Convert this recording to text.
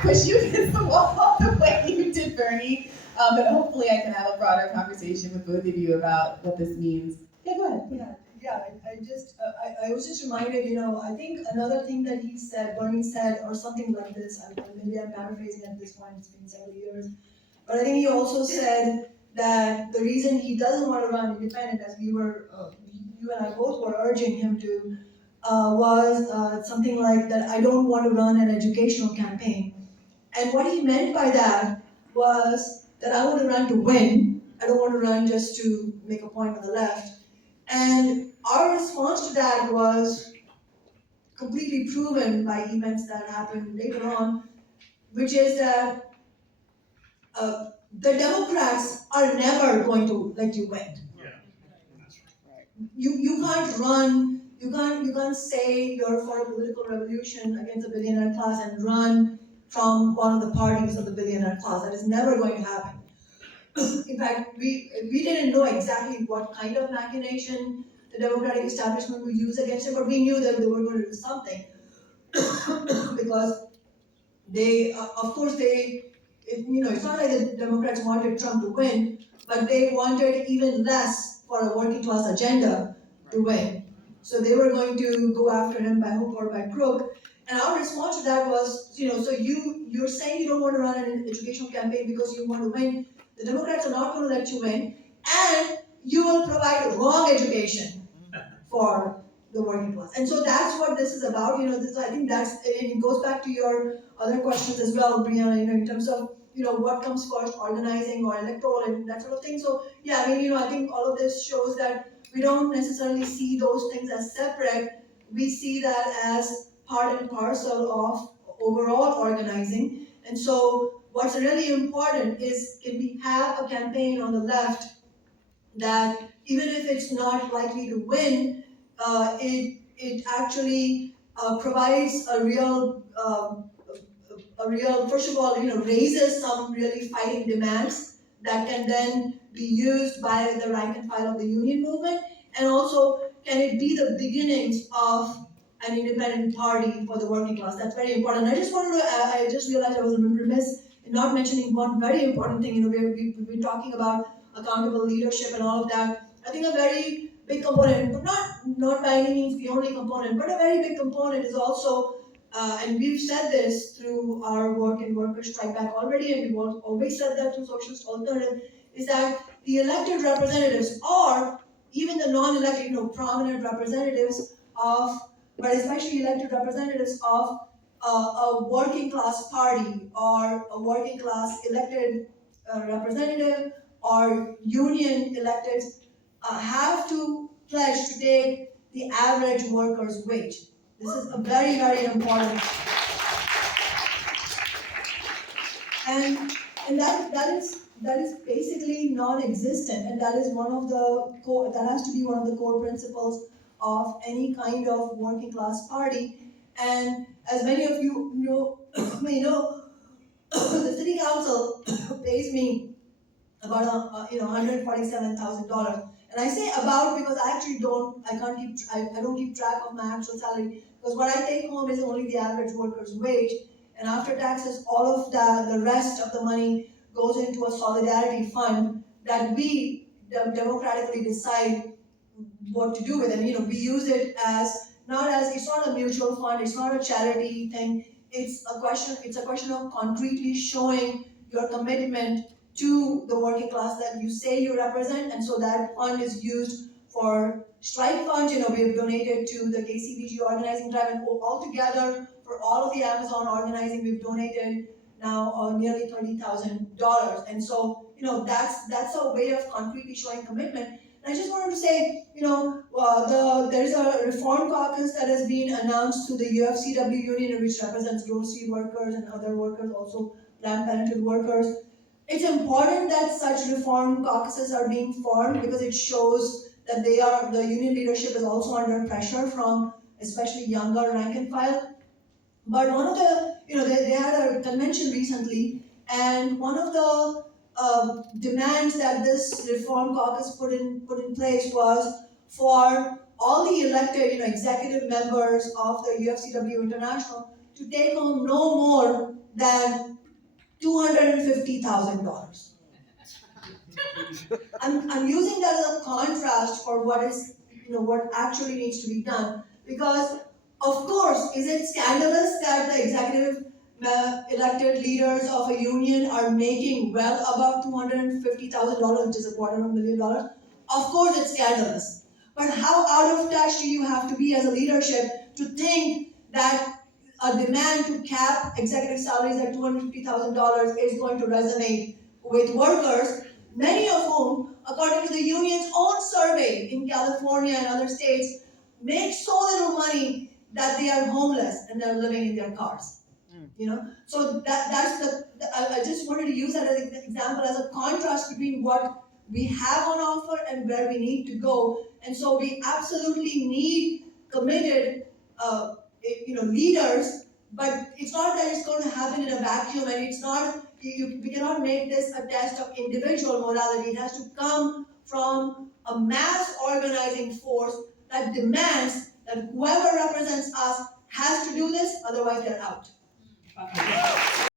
push you against the wall the way you did Bernie. But hopefully I can have a broader conversation with both of you about what this means. Yeah, go ahead. I was just reminded, I think another thing that he said, Bernie said, or something like this, maybe I'm paraphrasing at this point, it's been several years, but I think he also said that the reason he doesn't want to run independent, as you and I both were urging him to, was something like that, I don't want to run an educational campaign. And what he meant by that was that I want to run to win. I don't want to run just to make a point on the left. And our response to that was completely proven by events that happened later on, which is that the Democrats are never going to let you win. Yeah. You can't run, you can't say you're for a political revolution against the billionaire class and run from one of the parties of the billionaire class. That is never going to happen. In fact, we didn't know exactly what kind of machination the Democratic establishment would use against it, but we knew that they were going to do something. Because they, of course, it's not like the Democrats wanted Trump to win, but they wanted even less for a working class agenda to win. So they were going to go after him by hook or by crook. And our response to that was, so you're saying you don't want to run an educational campaign because you want to win. The Democrats are not going to let you win, and you will provide wrong education for the working class. And so that's what this is about. I think it goes back to your other questions as well, Brianna, in terms of, what comes first, organizing or electoral and that sort of thing. So yeah, I think all of this shows that we don't necessarily see those things as separate. We see that as part and parcel of overall organizing. And so what's really important is, can we have a campaign on the left that, even if it's not likely to win, it actually provides a real, first of all, raises some really fighting demands that can then be used by the rank and file of the union movement, and also can it be the beginnings of an independent party for the working class. That's very important. I just realized I was remiss in not mentioning one very important thing. We've been talking about accountable leadership and all of that. I think a very big component, but not by any means the only component, but a very big component is also, and we've said this through our work in Worker Strike Back already, and we've always said that through Socialist Alternative, is that the elected representatives, or even the non-elected, prominent representatives of, but especially elected representatives of a working class party or a working class elected representative or union elected, have to pledge to take the average worker's wage. This is a very, very important. And that is basically non-existent, and that is that has to be one of the core principles of any kind of working class party. And as many of you may know, the city council pays me about $147,000. And I say about because I don't keep track of my actual salary, because what I take home is only the average worker's wage, and after taxes, all of the rest of the money goes into a solidarity fund that we democratically decide what to do with it. We use it as it's not a mutual fund, it's not a charity thing. It's a question of concretely showing your commitment to the working class that you say you represent, and so that fund is used for strike funds. We have donated to the KCBG organizing drive, and altogether for all of the Amazon organizing, we've donated now nearly $30,000. And so that's a way of concretely showing commitment. And I just wanted to say, there's a reform caucus that has been announced to the UFCW union, which represents grocery workers and other workers, also Planned Parenthood workers. It's important that such reform caucuses are being formed, because it shows that the union leadership is also under pressure from especially younger rank and file. But one of the, they had a convention recently, and one of the demands that this reform caucus put in place was for all the elected, executive members of the UFCW International to take home no more than $250,000. I'm using that as a contrast for what actually needs to be done, because of course, is it scandalous that the executive elected leaders of a union are making well above $250,000, which is $250,000? Of course, it's scandalous. But how out of touch do you have to be as a leadership to think that a demand to cap executive salaries at $250,000 is going to resonate with workers, many of whom, according to the union's own survey in California and other states, make so little money that they are homeless and they're living in their cars. So I just wanted to use that as an example, as a contrast between what we have on offer and where we need to go. And so we absolutely need committed leaders, but it's not that it's going to happen in a vacuum, and it's not, we cannot make this a test of individual morality. It has to come from a mass organizing force that demands that whoever represents us has to do this, otherwise they're out.